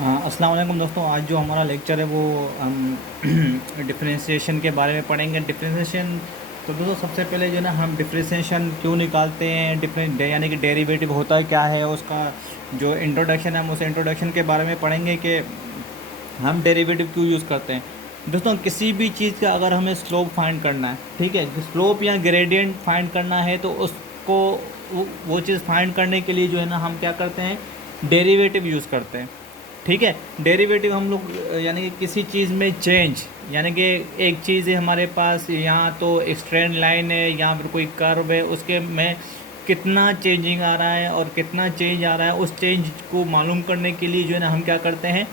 अस्सलाम वालेकुम दोस्तों। आज जो हमारा लेक्चर है वो हम डिफरेंशिएशन के बारे में पढ़ेंगे। डिफरेंशिएशन तो दोस्तों सबसे पहले जो है ना हम डिफरेंशिएशन क्यों निकालते हैं, डिफरेंट यानी कि डेरिवेटिव होता है क्या है, उसका जो इंट्रोडक्शन है हम उस इंट्रोडक्शन के बारे में पढ़ेंगे कि हम डेरिवेटिव क्यों यूज़ करते हैं। दोस्तों किसी भी चीज़ का अगर हमें स्लोप फाइंड करना है, ठीक है, स्लोप या ग्रेडियंट फाइंड करना है तो उसको वो चीज़ फाइंड करने के लिए जो है ना हम क्या करते हैं, डेरिवेटिव यूज़ करते हैं। ठीक है, डेरिवेटिव हम लोग यानी कि किसी चीज़ में चेंज, यानी कि एक चीज़ है हमारे पास, यहाँ तो एक स्ट्रेट लाइन है, यहाँ पर कोई कर्व है, उसके में कितना चेंजिंग आ रहा है और कितना चेंज आ रहा है, उस चेंज को मालूम करने के लिए जो है ना हम क्या करते हैं,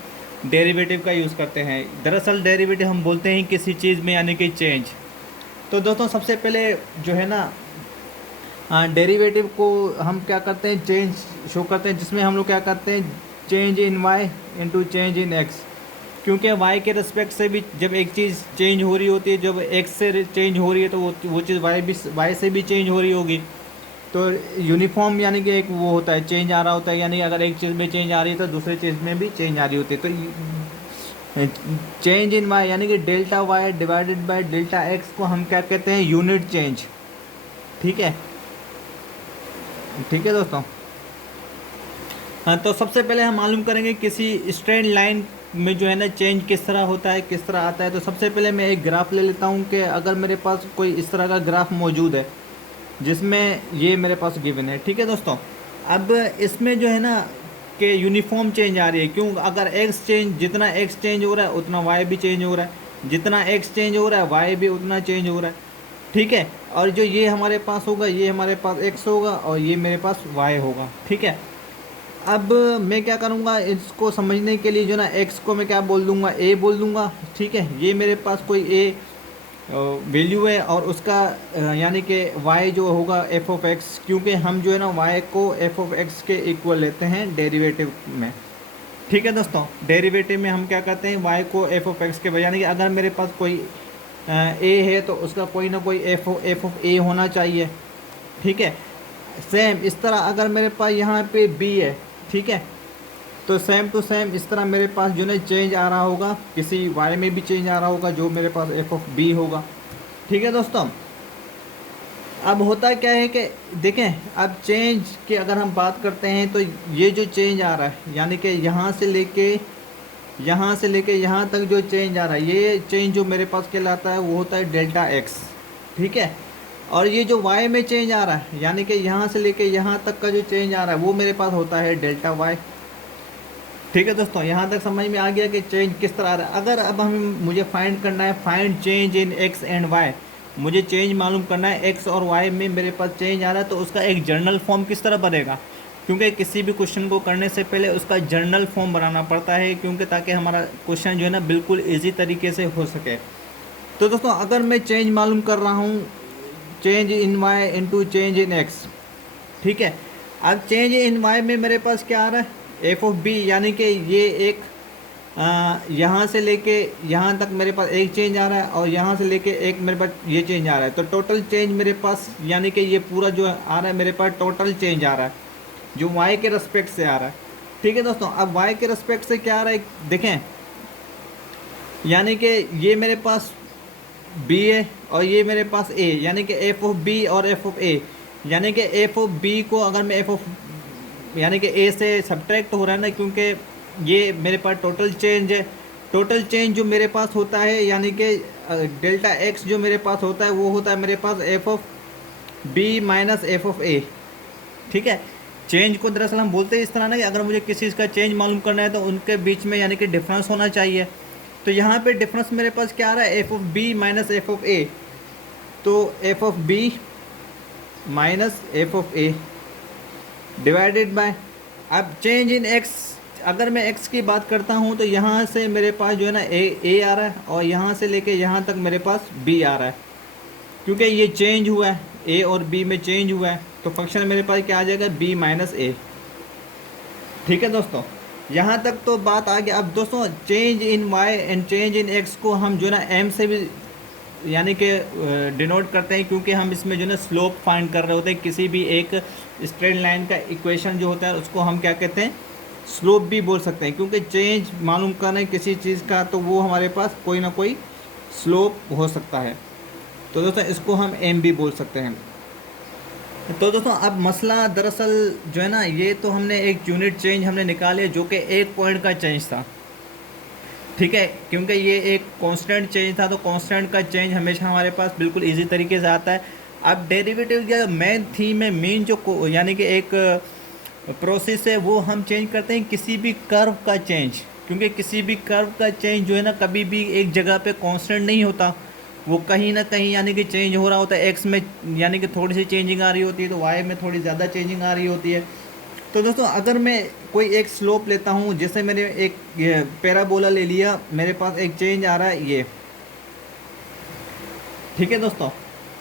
डेरिवेटिव का यूज़ करते हैं। दरअसल डेरिवेटिव हम बोलते हैं किसी चीज़ में यानी कि चेंज। तो दोस्तों सबसे पहले जो है ना डेरिवेटिव को हम क्या करते हैं, चेंज शो करते हैं, जिसमें हम लोग क्या करते हैं, change in y into change in x. क्योंकि वाई के रिस्पेक्ट से भी जब एक चीज़ चेंज हो रही होती है, जब एक्स से चेंज हो रही है तो वो चीज़ वाई से भी चेंज हो रही होगी। तो यूनिफॉर्म यानी कि एक वो होता है, चेंज आ रहा होता है, यानी कि अगर एक चीज़ में चेंज आ रही है तो दूसरी चीज़ में भी चेंज आ रही होती है। तो चेंज इन वाई यानी कि delta y divided by delta x को हम क्या कहते हैं, यूनिट चेंज। ठीक है, ठीक है दोस्तों। हाँ, तो सबसे पहले हम मालूम करेंगे किसी स्ट्रेट लाइन में जो है ना चेंज किस तरह होता है, किस तरह आता है। तो सबसे पहले मैं एक ग्राफ ले लेता हूँ कि अगर मेरे पास कोई इस तरह का ग्राफ मौजूद है जिसमें ये मेरे पास गिवन है। ठीक है दोस्तों, अब इसमें जो है ना कि यूनिफॉर्म चेंज आ रही है। क्यों? अगर एक्स चेंज, जितना एक्स चेंज हो रहा है उतना वाई भी चेंज हो रहा है, जितना एक्स चेंज हो रहा है वाई भी उतना चेंज हो रहा है। ठीक है, और जो ये हमारे पास होगा, ये हमारे पास एक्स होगा और ये मेरे पास वाई होगा। ठीक है, अब मैं क्या करूँगा, इसको समझने के लिए जो ना एक्स को मैं क्या बोल दूँगा, ए बोल दूँगा। ठीक है, ये मेरे पास कोई ए वैल्यू है और उसका यानी कि वाई जो होगा एफ ऑफ एक्स, क्योंकि हम जो है ना वाई को एफ ऑफ एक्स के इक्वल लेते हैं डेरिवेटिव में। ठीक है दोस्तों, डेरिवेटिव में हम क्या करते हैं, वाई को एफ ऑफ एक्स के, यानी कि अगर मेरे पास कोई ए है तो उसका कोई ना कोई एफ ऑफ ए होना चाहिए। ठीक है, सेम इस तरह अगर मेरे पास यहाँ पे बी है, ठीक है, तो सेम टू सेम इस तरह मेरे पास जो है चेंज आ रहा होगा, किसी वाई में भी चेंज आ रहा होगा जो मेरे पास एफ ऑफ बी होगा। ठीक है दोस्तों, अब होता क्या है कि देखें, अब चेंज की अगर हम बात करते हैं तो ये जो चेंज आ रहा है, यानी कि यहाँ से लेके यहाँ तक जो चेंज आ रहा है, ये चेंज जो मेरे पास कहलाता है वो होता है डेल्टा एक्स। ठीक है, और ये जो वाई में चेंज आ रहा है, यानी कि यहाँ से लेके यहाँ तक का जो चेंज आ रहा है वो मेरे पास होता है डेल्टा वाई। ठीक है दोस्तों, यहाँ तक समझ में आ गया कि चेंज किस तरह आ रहा है। अगर अब मुझे फाइंड करना है, find change in x and y, मुझे चेंज मालूम करना है एक्स और वाई में मेरे पास चेंज आ रहा है, तो उसका एक जर्नल फॉर्म किस तरह बनेगा। क्योंकि किसी भी क्वेश्चन को करने से पहले उसका जर्नल फॉर्म बनाना पड़ता है, क्योंकि ताकि हमारा क्वेश्चन जो है ना बिल्कुल ईजी तरीके से हो सके। तो दोस्तों अगर मैं चेंज मालूम कर रहा हूँ, change in y into change in x. ठीक है, अब चेंज इन वाई में मेरे पास क्या आ रहा है, एफ ऑफ बी, यानी कि ये एक यहाँ से लेके यहाँ तक मेरे पास एक चेंज आ रहा है और यहाँ से लेके एक मेरे पास ये चेंज आ रहा है। तो टोटल चेंज मेरे पास, यानी कि ये पूरा जो आ रहा है मेरे पास टोटल चेंज आ रहा है जो वाई के रिस्पेक्ट से आ रहा है। ठीक है दोस्तों, अब वाई के रिस्पेक्ट से क्या आ रहा है देखें, यानी कि ये मेरे पास बी है और ये मेरे पास ए, यानी कि एफ ऑफ बी और एफ ऑफ ए, यानी कि एफ ऑफ बी को अगर मैं एफ ऑफ यानी कि ए से सब्ट्रैक्ट हो रहा है ना, क्योंकि ये मेरे पास टोटल चेंज है। टोटल चेंज जो मेरे पास होता है, यानी कि डेल्टा एक्स जो मेरे पास होता है वो होता है मेरे पास F of B minus F of A. ठीक है, चेंज को दरअसल हम बोलते हैं इस तरह ना कि अगर मुझे किसी चीज़ का चेंज मालूम करना है तो उनके बीच में यानी कि डिफरेंस होना चाहिए। तो यहाँ पे डिफरेंस मेरे पास क्या आ रहा है, F of B minus F of A. तो F of B minus F of A divided by, अब चेंज इन एक्स, अगर मैं एक्स की बात करता हूँ तो यहाँ से मेरे पास जो है ना ए आ रहा है और यहाँ से लेके यहाँ तक मेरे पास बी आ रहा है, क्योंकि ये चेंज हुआ है, ए और बी में चेंज हुआ है। तो फंक्शन मेरे पास क्या आ जाएगा, बी माइनस ए। ठीक है दोस्तों, यहाँ तक तो बात आ गया। अब दोस्तों change in y and change in x को हम जो है ना एम से भी यानी कि डिनोट करते हैं, क्योंकि हम इसमें जो है ना स्लोप फाइंड कर रहे होते हैं। किसी भी एक स्ट्रेट लाइन का इक्वेशन जो होता है उसको हम क्या कहते हैं, स्लोप भी बोल सकते हैं, क्योंकि चेंज मालूम करना है किसी चीज़ का तो वो हमारे पास कोई ना कोई स्लोप हो सकता है। तो दोस्तों इसको हम एम भी बोल सकते हैं। तो दोस्तों अब मसला दरअसल जो है ना, ये तो हमने एक यूनिट चेंज हमने निकाले जो कि एक पॉइंट का चेंज था, ठीक है, क्योंकि ये एक कांस्टेंट चेंज था, तो कांस्टेंट का चेंज हमेशा हमारे पास बिल्कुल इजी तरीके से आता है। अब डेरिवेटिव या मेन थीम में मेन जो यानी कि एक प्रोसेस है वो हम चेंज करते हैं किसी भी कर्व का चेंज, क्योंकि किसी भी कर्व का चेंज जो है ना कभी भी एक जगह पे कांस्टेंट नहीं होता, वो कहीं ना कहीं यानी कि चेंज हो रहा होता है। एक्स में यानी कि थोड़ी सी चेंजिंग आ रही होती है, तो वाई में थोड़ी ज़्यादा चेंजिंग आ रही होती है। तो दोस्तों अगर मैं कोई एक स्लोप लेता हूँ, जैसे मैंने एक पैराबोला ले लिया, मेरे पास एक चेंज आ रहा है ये, ठीक है दोस्तों।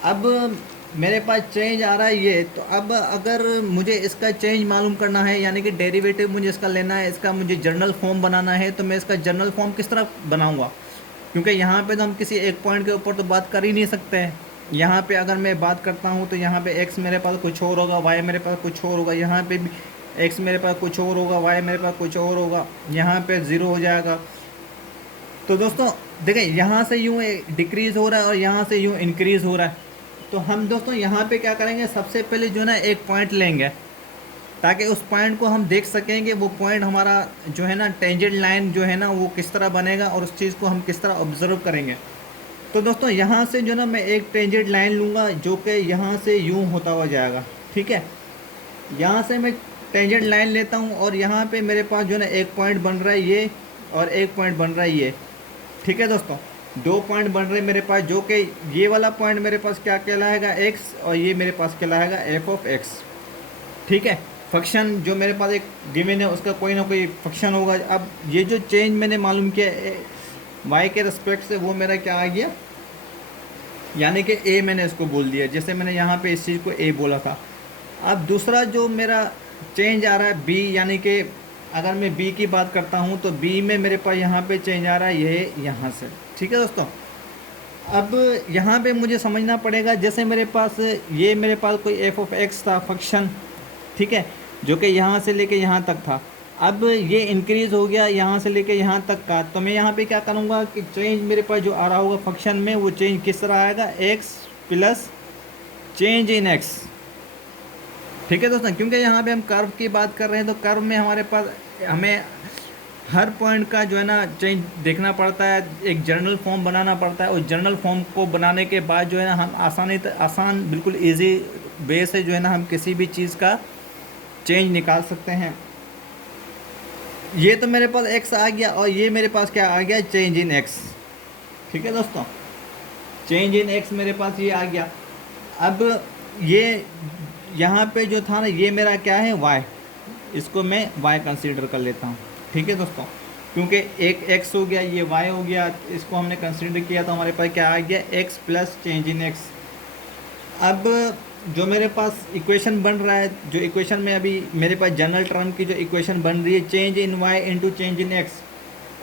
अब मेरे पास चेंज आ रहा है ये, तो अब अगर मुझे इसका चेंज मालूम करना है, यानी कि डेरिवेटिव मुझे इसका लेना है, इसका मुझे जर्नल फॉर्म बनाना है, तो मैं इसका जर्नल फॉर्म किस तरह बनाऊंगा, क्योंकि यहाँ पे तो हम किसी एक पॉइंट के ऊपर तो बात कर ही नहीं सकते हैं। यहाँ पे अगर मैं बात करता हूँ तो यहाँ पे एक्स मेरे पास कुछ और होगा, वाई मेरे पास कुछ और होगा, यहाँ पे भी एक्स मेरे पास कुछ और होगा, वाई मेरे पास कुछ और होगा, यहाँ पे ज़ीरो हो जाएगा। तो दोस्तों देखें, यहाँ से यूँ डिक्रीज़ हो रहा है और यहाँ से यूँ इंक्रीज़ हो रहा है। तो हम दोस्तों यहाँ पे क्या करेंगे, सबसे पहले जो है ना एक पॉइंट लेंगे, ताकि उस पॉइंट को हम देख सकेंगे वो पॉइंट हमारा जो है ना टेंजेंट लाइन जो है ना वो किस तरह बनेगा और उस चीज़ को हम किस तरह ऑब्ज़र्व करेंगे। तो दोस्तों यहाँ से जो ना मैं एक टेंजेंट लाइन लूँगा जो कि यहाँ से यूँ होता हुआ जाएगा, ठीक है। यहाँ से मैं टेंजेंट लाइन लेता हूँ और यहाँ पे मेरे पास जो है ना एक पॉइंट बन रहा है ये, और एक पॉइंट बन रहा है ये, ठीक है दोस्तों। दो पॉइंट बन रहे हैं मेरे पास, जो कि ये वाला पॉइंट मेरे पास क्या कहलाएगा, एक्स, और ये मेरे पास कहलाएगा एफ ऑफ एक्स, ठीक है। फंक्शन जो मेरे पास एक गिवन है उसका कोई ना कोई फंक्शन होगा। अब ये जो चेंज मैंने मालूम किया वाई के रिस्पेक्ट से, वो मेरा क्या आ गया, यानी कि ए मैंने इसको बोल दिया, जैसे मैंने यहाँ पे इस चीज़ को ए बोला था। अब दूसरा जो मेरा चेंज आ रहा है बी, यानी कि अगर मैं बी की बात करता हूँ तो बी में मेरे पास यहाँ पे चेंज आ रहा है ये यहाँ से, ठीक है दोस्तों। अब यहाँ पे मुझे समझना पड़ेगा, जैसे मेरे पास ये मेरे पास कोई एफ ऑफ एक्स था फंक्शन, ठीक है, जो कि यहाँ से लेके यहाँ तक था। अब ये इंक्रीज़ हो गया यहाँ से लेके यहाँ तक का, तो मैं यहाँ पे क्या करूँगा कि चेंज मेरे पास जो आ रहा होगा फंक्शन में, वो चेंज किस तरह आएगा, x plus change in x, ठीक है दोस्तों। क्योंकि यहाँ पे हम कर्व की बात कर रहे हैं, तो कर्व में हमारे पास हमें हर पॉइंट का जो है ना चेंज देखना पड़ता है, एक जर्नल फॉर्म बनाना पड़ता है, और जर्नल फॉर्म को बनाने के बाद जो है ना हम आसान बिल्कुल इजी वे से जो है ना हम किसी भी चीज़ का चेंज निकाल सकते हैं। ये तो मेरे पास एक्स आ गया, और ये मेरे पास क्या आ गया, चेंज इन एक्स, ठीक है दोस्तों। चेंज इन एक्स मेरे पास ये आ गया। अब ये यहाँ पे जो था ना, ये मेरा क्या है, वाई, इसको मैं वाई कंसीडर कर लेता हूँ, ठीक है दोस्तों। क्योंकि एक एक्स हो गया, ये वाई हो गया, इसको हमने कंसीडर किया तो हमारे पास क्या आ गया, x plus change in x. अब जो मेरे पास इक्वेशन बन रहा है, जो इक्वेशन में अभी मेरे पास जनरल टर्म की जो इक्वेशन बन रही है, change in y into change in x.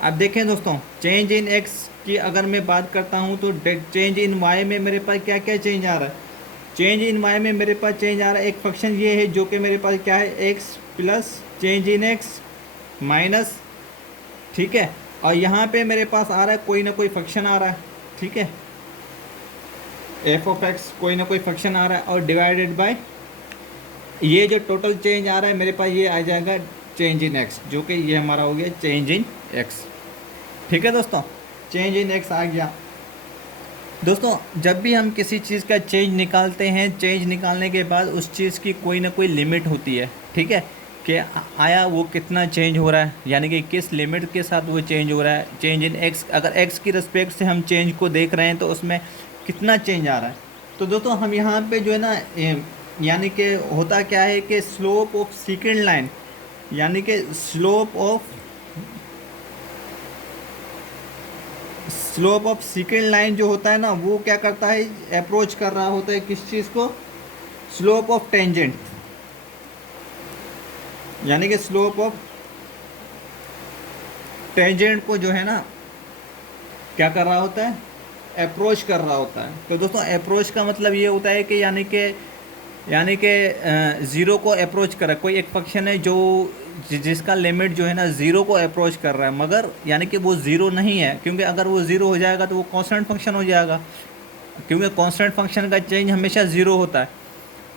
अब देखें दोस्तों, चेंज इन एक्स की अगर मैं बात करता हूँ तो चेंज इन वाई में मेरे पास क्या क्या चेंज आ रहा है, चेंज इन वाई में मेरे पास चेंज आ रहा है, एक फंक्शन ये है जो कि मेरे पास क्या है, x plus change in x minus, ठीक है। और यहाँ पे मेरे पास आ रहा है कोई ना कोई फंक्शन आ रहा है, ठीक है, एफ ऑफ एक्स कोई ना कोई फंक्शन आ रहा है, और डिवाइडेड बाय ये जो टोटल चेंज आ रहा है मेरे पास, ये आ जाएगा चेंज इन एक्स, जो कि ये हमारा हो गया चेंज इन एक्स, ठीक है दोस्तों। चेंज इन एक्स आ गया। दोस्तों जब भी हम किसी चीज़ का चेंज निकालते हैं, चेंज निकालने के बाद उस चीज़ की कोई ना कोई लिमिट होती है, ठीक है, कि आया वो कितना चेंज हो रहा है, यानी कि किस लिमिट के साथ वो चेंज हो रहा है। चेंज इन एक्स, अगर एक्स की रिस्पेक्ट से हम चेंज को देख रहे हैं तो उसमें कितना चेंज आ रहा है। तो दोस्तों हम यहाँ पे जो है ना यानी कि होता क्या है कि स्लोप ऑफ सेकेंड लाइन, यानी कि स्लोप ऑफ सेकेंड लाइन जो होता है ना, वो क्या करता है, अप्रोच कर रहा होता है किस चीज़ को, स्लोप ऑफ टेंजेंट, यानी कि स्लोप ऑफ टेंजेंट को जो है ना क्या कर रहा होता है, अप्रोच कर रहा होता है। तो दोस्तों अप्रोच का मतलब ये होता है कि यानी कि ज़ीरो को अप्रोच करा, कोई एक फंक्शन है जो जिसका लिमिट जो है ना ज़ीरो को अप्रोच कर रहा है, मगर यानी कि वो ज़ीरो नहीं है, क्योंकि अगर वो ज़ीरो हो जाएगा तो वो कांस्टेंट फंक्शन हो जाएगा, क्योंकि कांस्टेंट फंक्शन का चेंज हमेशा ज़ीरो होता है।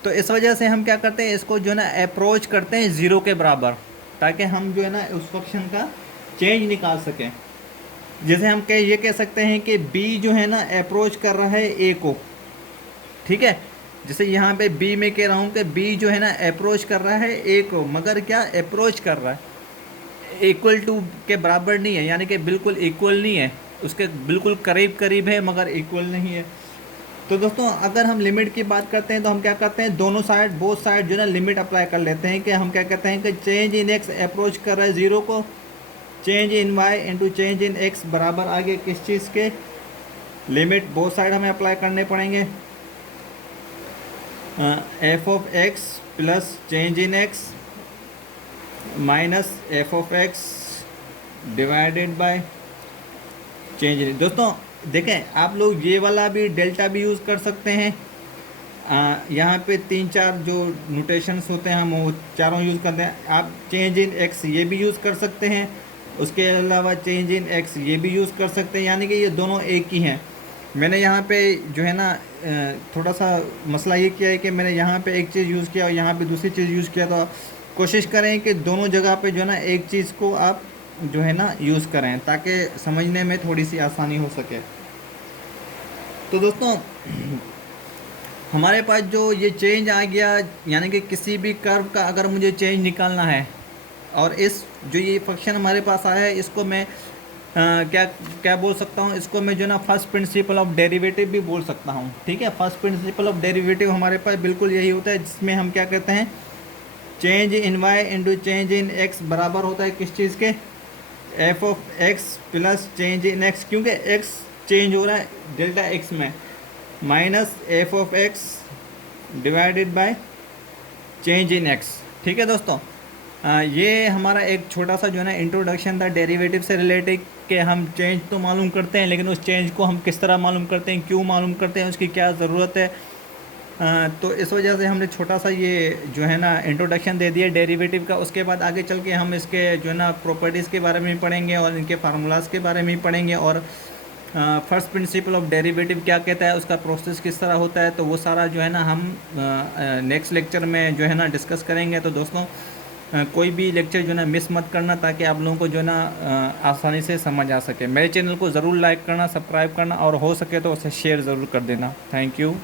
तो इस वजह से हम क्या करते हैं, इसको जो है ना अप्रोच करते हैं ज़ीरो के बराबर, ताकि हम जो है ना उस फंक्शन का चेंज निकाल सकें। जैसे हम ये कह सकते हैं कि बी जो है ना अप्रोच कर रहा है ए को, ठीक है। जैसे यहाँ पे बी में कह रहा हूँ कि बी जो है ना अप्रोच कर रहा है ए को, मगर क्या अप्रोच कर रहा है, इक्वल टू के बराबर नहीं है, यानी कि बिल्कुल इक्वल नहीं है, उसके बिल्कुल करीब करीब है मगर इक्वल नहीं है। तो दोस्तों अगर हम लिमिट की बात करते हैं तो हम क्या करते हैं, दोनों साइड बोथ साइड जो है ना लिमिट अप्लाई कर लेते हैं कि हम क्या कहते हैं कि चेंज इन एक्स अप्रोच कर रहा है ज़ीरो को, change in y into change in x बराबर आगे किस चीज़ के, लिमिट बोथ साइड हमें अप्लाई करने पड़ेंगे। F of x plus change in x minus F of x divided by change in. दोस्तों देखें, आप लोग ये वाला भी डेल्टा भी यूज़ कर सकते हैं। यहाँ पे 3-4 जो नोटेशंस होते हैं हम वो चारों यूज़ करते हैं। आप चेंज इन एक्स ये भी यूज़ कर सकते हैं, उसके अलावा चेंज इन एक्स ये भी यूज़ कर सकते हैं, यानी कि ये दोनों एक ही हैं। मैंने यहाँ पे जो है ना थोड़ा सा मसला ये किया है कि मैंने यहाँ पे एक चीज़ यूज़ किया और यहाँ पे दूसरी चीज़ यूज़ किया, तो कोशिश करें कि दोनों जगह पे जो है ना एक चीज़ को आप जो है ना यूज़ करें, ताकि समझने में थोड़ी सी आसानी हो सके। तो दोस्तों हमारे पास जो ये चेंज आ गया, यानी कि किसी भी कर्व का अगर मुझे चेंज निकालना है, और इस जो ये फंक्शन हमारे पास आया है इसको मैं क्या क्या बोल सकता हूँ, इसको मैं जो ना फर्स्ट प्रिंसिपल ऑफ डेरिवेटिव भी बोल सकता हूँ, ठीक है। फर्स्ट प्रिंसिपल ऑफ डेरिवेटिव हमारे पास बिल्कुल यही होता है, जिसमें हम क्या कहते हैं, change in y into change in x बराबर होता है किस चीज़ के, f of x plus change in x, क्योंकि एक्स चेंज हो रहा है डेल्टा एक्स में, minus F of x divided by change in x, ठीक है दोस्तों। ये हमारा एक छोटा सा जो है ना इंट्रोडक्शन था डेरिवेटिव से रिलेटेड, कि हम चेंज तो मालूम करते हैं, लेकिन उस चेंज को हम किस तरह मालूम करते हैं, क्यों मालूम करते हैं, उसकी क्या ज़रूरत है। तो इस वजह से हमने छोटा सा ये जो है ना इंट्रोडक्शन दे दिया डेरिवेटिव का। उसके बाद आगे चल के हम इसके जो है ना प्रॉपर्टीज़ के बारे में पढ़ेंगे और इनके फार्मूलाज के बारे में पढ़ेंगे, और फर्स्ट प्रिंसिपल ऑफ डेरिवेटिव क्या कहता है, उसका प्रोसेस किस तरह होता है, तो वो सारा जो है ना हम नेक्स्ट लेक्चर में जो है ना डिस्कस करेंगे। तो दोस्तों कोई भी लेक्चर जो है ना मिस मत करना, ताकि आप लोगों को जो है ना आसानी से समझ आ सके। मेरे चैनल को ज़रूर लाइक करना, सब्सक्राइब करना, और हो सके तो उसे शेयर ज़रूर कर देना। Thank you.